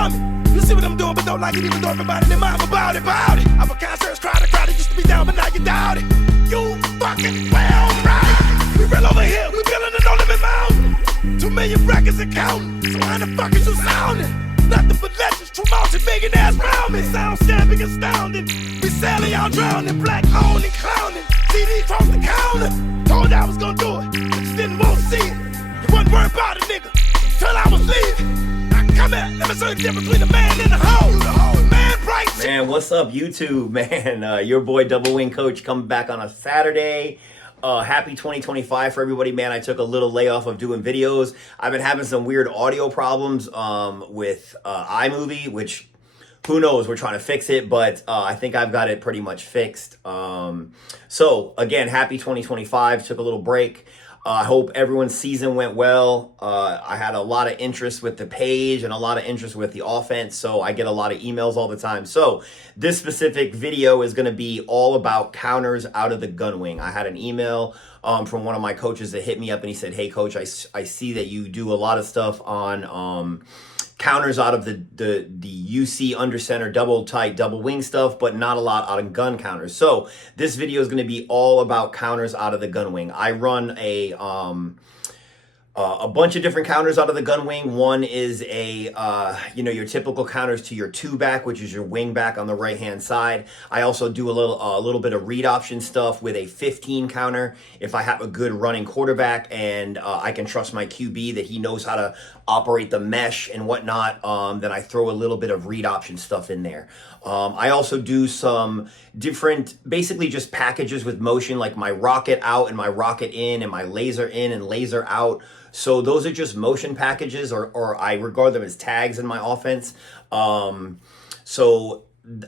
around me. You see what I'm doing, but don't like it, even though everybody in their mind about it. I'm a cancerous crowd that used to be down, but now you doubt it. You fucking well, right? We real over here, we building a no-limit mountain. 2 million records and counting, so how the fuck is you sounding? Nothing but legends, true multi-millionaires round me. Sound stamping, astounding. We sailing, y'all drowning, black owned and clowning. CD across the counter. Told you I was gonna do it, but you didn't want to see it. You wasn't worried about it, nigga, till I was leaving. Now come here, let me show you the difference between the man and the hoe. The hoe, man, bright. Man, what's up, YouTube, man? Your boy Double Wing Coach coming back on a Saturday. Happy 2025 for everybody, man. I took a little layoff of doing videos. I've been having some weird audio problems with iMovie, which who knows, we're trying to fix it, but I think I've got it pretty much fixed. So again, happy 2025. Took a little break. I hope everyone's season went well. I had a lot of interest with the page and a lot of interest with the offense, so I get a lot of emails all the time. So this specific video is going to be all about counters out of the Gunwing. I had an email from one of my coaches that hit me up and he said, "Hey coach, I see that you do a lot of stuff on counters out of the UC under center double tight double wing stuff, but not a lot out of gun counters." So this video is going to be all about counters out of the Gunwing. I run a bunch of different counters out of the Gunwing. One is your typical counters to your 2-back, which is your wing back on the right hand side. I also do a little bit of read option stuff with a 15 counter if I have a good running quarterback and I can trust my QB that he knows how to operate the mesh and whatnot. Then I throw a little bit of read option stuff in there. I also do some different, basically just packages with motion, like my rocket out and my rocket in and my laser in and laser out. So those are just motion packages, or I regard them as tags in my offense. So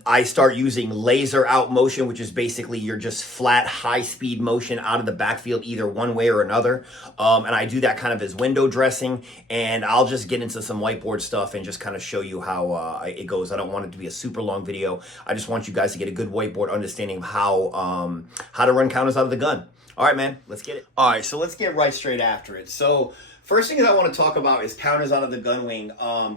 I start using laser out motion, which is basically you're just flat, high speed motion out of the backfield, either one way or another. And I do that kind of as window dressing, and I'll just get into some whiteboard stuff and just kind of show you how it goes. I don't want it to be a super long video. I just want you guys to get a good whiteboard understanding of how to run counters out of the gun. All right, man, let's get it. All right, so let's get right straight after it. So first thing that I want to talk about is counters out of the Gunwing,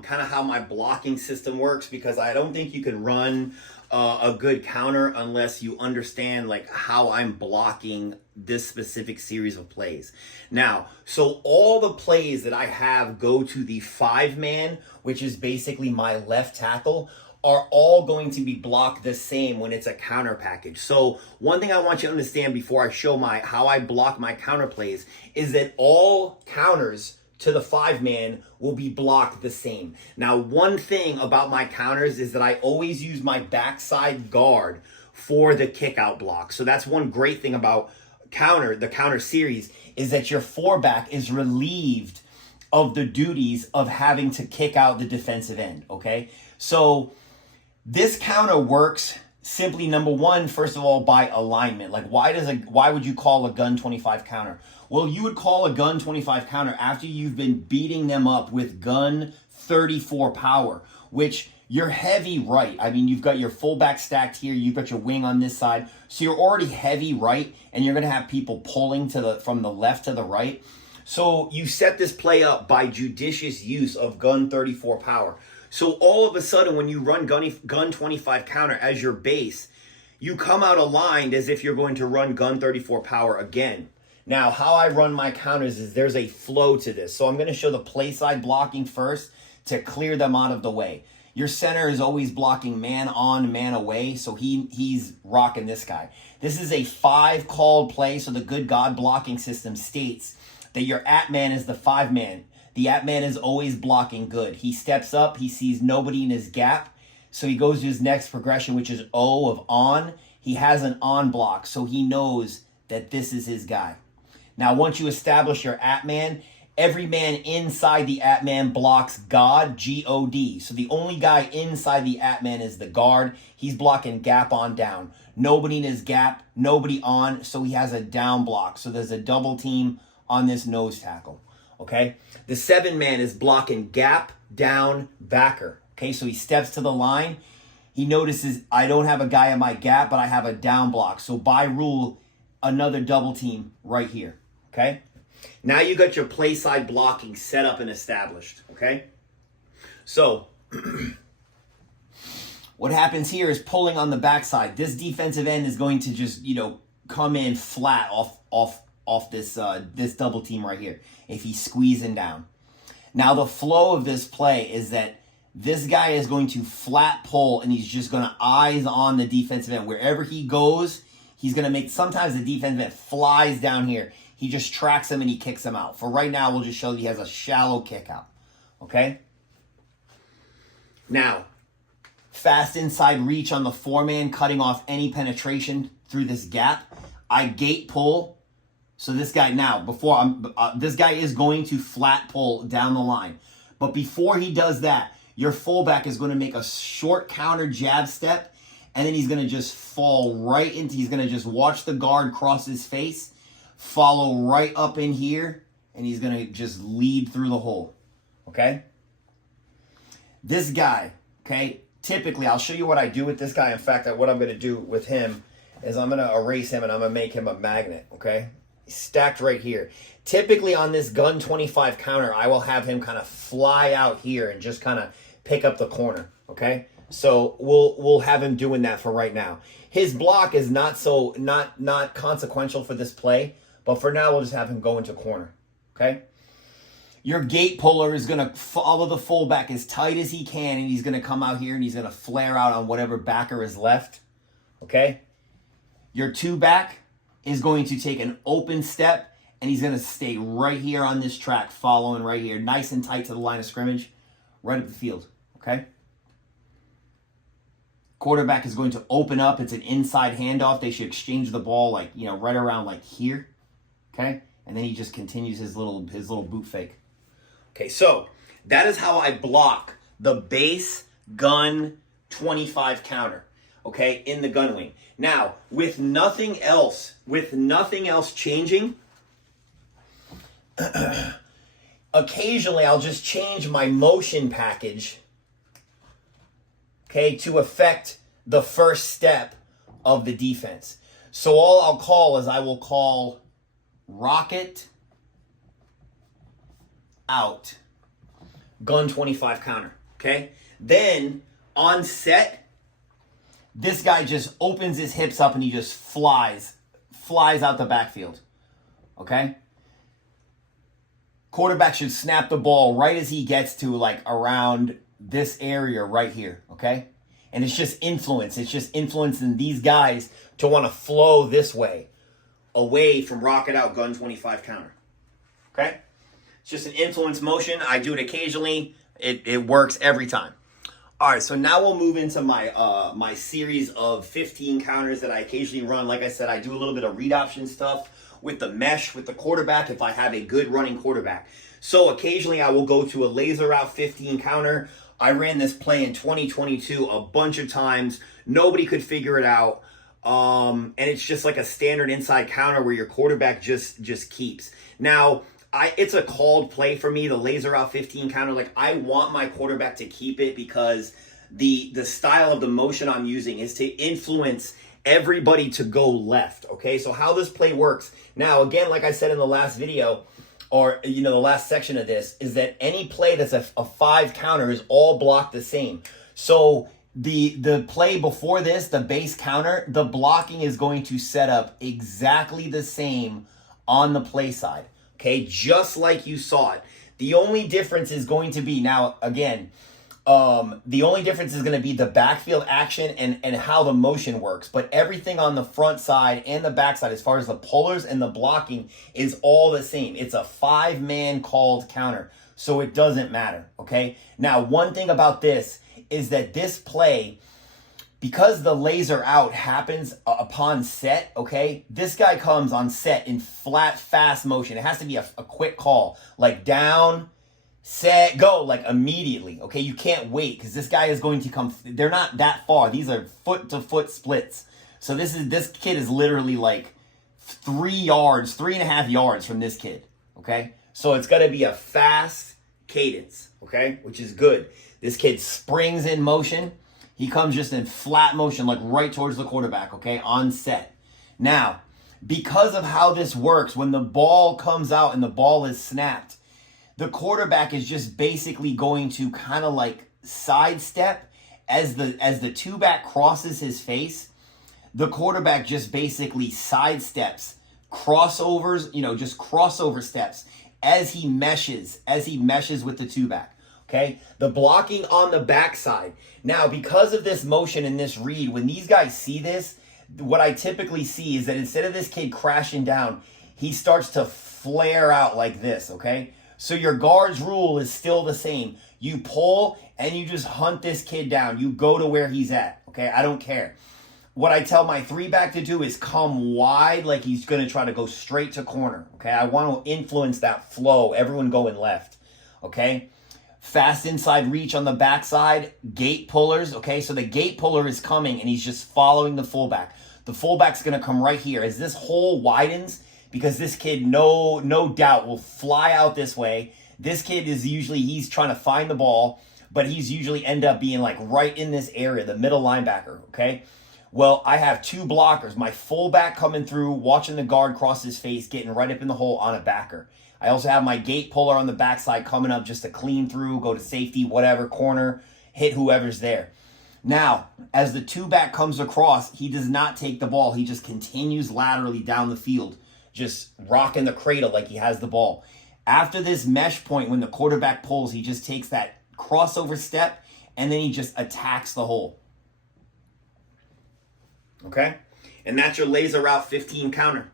kind of how my blocking system works, because I don't think you can run a good counter unless you understand like how I'm blocking this specific series of plays. Now, so all the plays that I have go to the 5-man, which is basically my left tackle, are all going to be blocked the same when it's a counter package. So one thing I want you to understand before I show how I block my counter plays is that all counters to the 5-man will be blocked the same. Now, one thing about my counters is that I always use my backside guard for the kick out block. So that's one great thing about the counter series, is that your 4-back is relieved of the duties of having to kick out the defensive end, okay? So this counter works simply, number one, first of all, by alignment. Like, why would you call a gun 25 counter? Well, you would call a gun 25 counter after you've been beating them up with gun 34 power, which you're heavy right. I mean, you've got your fullback stacked here, you've got your wing on this side, so you're already heavy right, and you're going to have people pulling from the left to the right. So you set this play up by judicious use of gun 34 power. So all of a sudden, when you run gun 25 counter as your base, you come out aligned as if you're going to run gun 34 power again. Now, how I run my counters is there's a flow to this. So I'm going to show the play side blocking first to clear them out of the way. Your center is always blocking man on, man away, so he's rocking this guy. This is a 5 called play, so the good God blocking system states that your at-man is the 5-man. The at-man is always blocking good. He steps up, he sees nobody in his gap, so he goes to his next progression, which is O of on. He has an on block, so he knows that this is his guy. Now, once you establish your at-man, every man inside the at-man blocks God, G-O-D. So the only guy inside the at-man is the guard. He's blocking gap on down. Nobody in his gap, nobody on, so he has a down block. So there's a double team on this nose tackle. Okay, the 7-man is blocking gap, down, backer. Okay, so he steps to the line. He notices I don't have a guy in my gap, but I have a down block. So by rule, another double team right here. Okay, now you got your play side blocking set up and established. Okay, so What happens here is pulling on the backside. This defensive end is going to just, come in flat off this double team right here if he's squeezing down. Now the flow of this play is that this guy is going to flat pull and he's just going to eyes on the defensive end. Wherever he goes, he's going to make, sometimes the defensive end flies down here. He just tracks him and he kicks him out. For right now, we'll just show that he has a shallow kick out. Okay? Now, fast inside reach on the 4-man, cutting off any penetration through this gap. I gate pull. So this guy now, this guy is going to flat pull down the line. But before he does that, your fullback is going to make a short counter jab step, and then he's going to just fall right into, he's going to just watch the guard cross his face, follow right up in here, and he's going to just lead through the hole. Okay? This guy, okay, typically, I'll show you what I do with this guy. In fact, what I'm going to do with him is I'm going to erase him and I'm going to make him a magnet, okay? He's stacked right here. Typically on this gun 25 counter, I will have him kind of fly out here and just kind of pick up the corner, okay? So we'll have him doing that for right now. His block is not consequential for this play, but for now we'll just have him go into corner, okay? Your gate puller is going to follow the fullback as tight as he can, and he's going to come out here and he's going to flare out on whatever backer is left, okay? Your 2-back is going to take an open step, and he's going to stay right here on this track, following right here, nice and tight to the line of scrimmage, right up the field, okay? Quarterback is going to open up. It's an inside handoff. They should exchange the ball like, right around like here, okay? And then he just continues his little boot fake. Okay, so that is how I block the base gun 25 counter, okay, in the Gunwing. Now, with nothing else changing, occasionally I'll just change my motion package, okay, to affect the first step of the defense. So all I'll call is I will call rocket out, gun 25 counter, okay? Then, on set, this guy just opens his hips up and he just flies out the backfield, okay? Quarterback should snap the ball right as he gets to like around this area right here, okay? And it's just influence. It's just influencing these guys to want to flow this way, away from rocket out, gun 25 counter, okay? It's just an influence motion. I do it occasionally. It works every time. All right, so now we'll move into my my series of 15 counters that I occasionally run. Like I said, I do a little bit of read option stuff with the mesh, with the quarterback, if I have a good running quarterback. So occasionally I will go to a laser out 15 counter. I ran this play in 2022 a bunch of times. Nobody could figure it out. And it's just like a standard inside counter where your quarterback just keeps. Now, it's a called play for me, the laser out 15 counter. Like, I want my quarterback to keep it because the style of the motion I'm using is to influence everybody to go left, okay? So how this play works. Now, again, like I said in the last video, or, the last section of this, is that any play that's a 5 counter is all blocked the same. So the play before this, the base counter, the blocking is going to set up exactly the same on the play side. Okay, just like you saw it. The only difference is going to be, now, again, the only difference is going to be the backfield action and how the motion works. But everything on the front side and the back side, as far as the pullers and the blocking, is all the same. It's a 5-man called counter, so it doesn't matter, okay? Now, one thing about this is that this play, because the laser out happens upon set, okay, this guy comes on set in flat, fast motion. It has to be a quick call, like down, set, go, like immediately, okay? You can't wait because this guy is going to come. They're not that far. These are foot-to-foot splits. So this kid is literally like 3.5 yards from this kid, okay? So it's got to be a fast cadence, okay, which is good. This kid springs in motion. He comes just in flat motion, like right towards the quarterback, okay, on set. Now, because of how this works, when the ball comes out and the ball is snapped, the quarterback is just basically going to kind of like sidestep, as the two back crosses his face, the quarterback just basically sidesteps, crossovers, just crossover steps as he meshes with the two back. Okay, the blocking on the backside. Now, because of this motion and this read, when these guys see this, what I typically see is that instead of this kid crashing down, he starts to flare out like this, okay? So your guard's rule is still the same. You pull and you just hunt this kid down. You go to where he's at, okay? I don't care. What I tell my three back to do is come wide like he's going to try to go straight to corner, okay? I want to influence that flow, everyone going left, okay? Fast inside reach on the backside, gate pullers, okay? So the gate puller is coming and he's just following the fullback. The fullback's going to come right here. As this hole widens, because this kid, no doubt, will fly out this way. This kid is usually, he's trying to find the ball, but he's usually end up being like right in this area, the middle linebacker, okay? Well, I have two blockers. My fullback coming through, watching the guard cross his face, getting right up in the hole on a backer. I also have my gate puller on the backside coming up just to clean through, go to safety, whatever, corner, hit whoever's there. Now, as the two back comes across, he does not take the ball. He just continues laterally down the field, just rocking the cradle like he has the ball. After this mesh point, when the quarterback pulls, he just takes that crossover step and then he just attacks the hole. Okay? And that's your laser route 15 counter.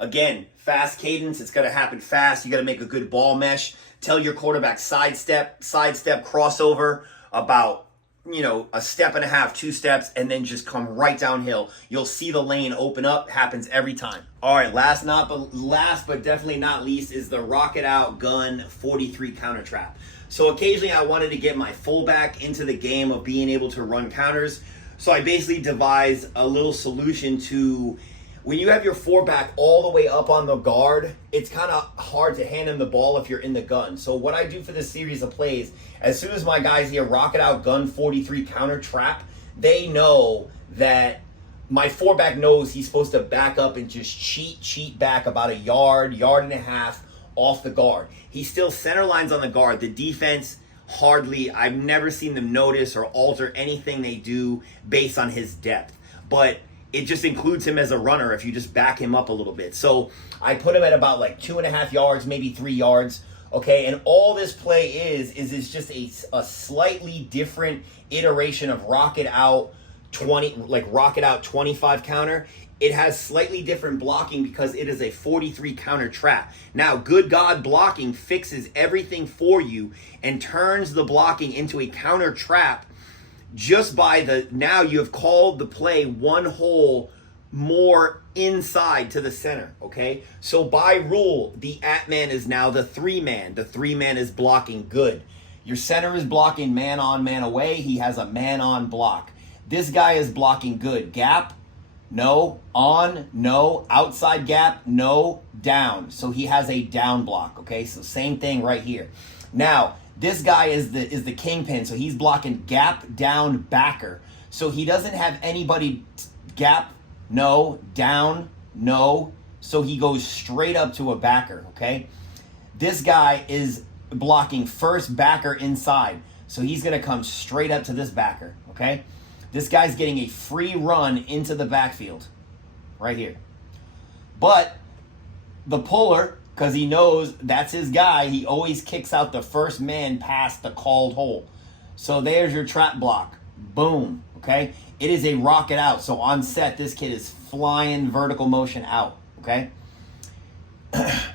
Again, fast cadence. It's going to happen fast. You got to make a good ball mesh. Tell your quarterback sidestep, crossover about, a step and a half, 2 steps, and then just come right downhill. You'll see the lane open up. Happens every time. All right, last but definitely not least is the rocket out gun 43 counter trap. So occasionally I wanted to get my fullback into the game of being able to run counters. So I basically devised a little solution to, when you have your fullback all the way up on the guard, it's kind of hard to hand him the ball if you're in the gun. So what I do for this series of plays, as soon as my guys here rocket out gun 43 counter trap, they know that my fullback knows he's supposed to back up and just cheat back about a yard and a half off the guard. He still center lines on the guard. The defense, hardly, I've never seen them notice or alter anything they do based on his depth. But it just includes him as a runner if you just back him up a little bit. So I put him at about like 2.5 yards, maybe 3 yards. Okay, and all this play is just a slightly different iteration of rocket out 25 counter. It has slightly different blocking because it is a 43 counter trap. Now, good God blocking fixes everything for you and turns the blocking into a counter trap just by now you have called the play one hole more inside to the center, okay? So by rule, the at-man is now the 3-man. The 3-man is blocking good. Your center is blocking man on, man away. He has a man on block. This guy is blocking good. Gap, no. On, no. Outside gap, no. Down. So he has a down block, okay? So same thing right here. Now, this guy is the kingpin, so he's blocking gap, down, backer. So he doesn't have anybody gap, no, down, no. So he goes straight up to a backer, okay? This guy is blocking first backer inside. So he's going to come straight up to this backer, okay? This guy's getting a free run into the backfield right here. But the puller, because he knows that's his guy, he always kicks out the first man past the called hole. So there's your trap block. Boom, okay? It is a rocket out. So on set, this kid is flying vertical motion out, okay?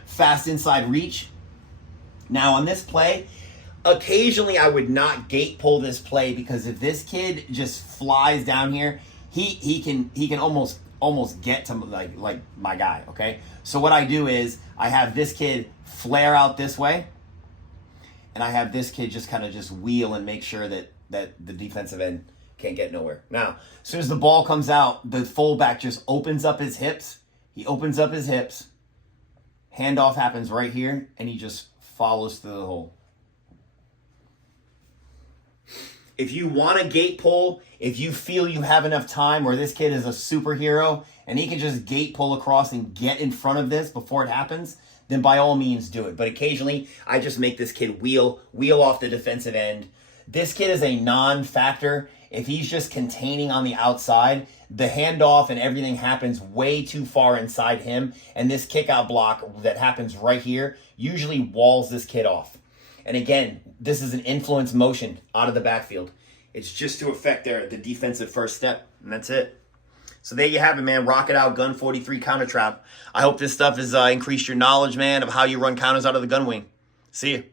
Fast inside reach. Now on this play, occasionally I would not gate pull this play because if this kid just flies down here, he can almost get to like my guy, okay? So what I do is I have this kid flare out this way, and I have this kid just kind of just wheel and make sure that the defensive end can't get nowhere. Now, as soon as the ball comes out, the fullback just opens up his hips. He opens up his hips. Handoff happens right here, and he just follows through the hole. If you want a gate pull, if you feel you have enough time where this kid is a superhero and he can just gate pull across and get in front of this before it happens, then by all means do it. But occasionally, I just make this kid wheel off the defensive end. This kid is a non-factor. If he's just containing on the outside, the handoff and everything happens way too far inside him. And this kick out block that happens right here usually walls this kid off. And again, this is an influence motion out of the backfield. It's just to affect the defensive first step. And that's it. So there you have it, man. Rock it out, gun 43 counter trap. I hope this stuff has increased your knowledge, man, of how you run counters out of the gun wing. See you.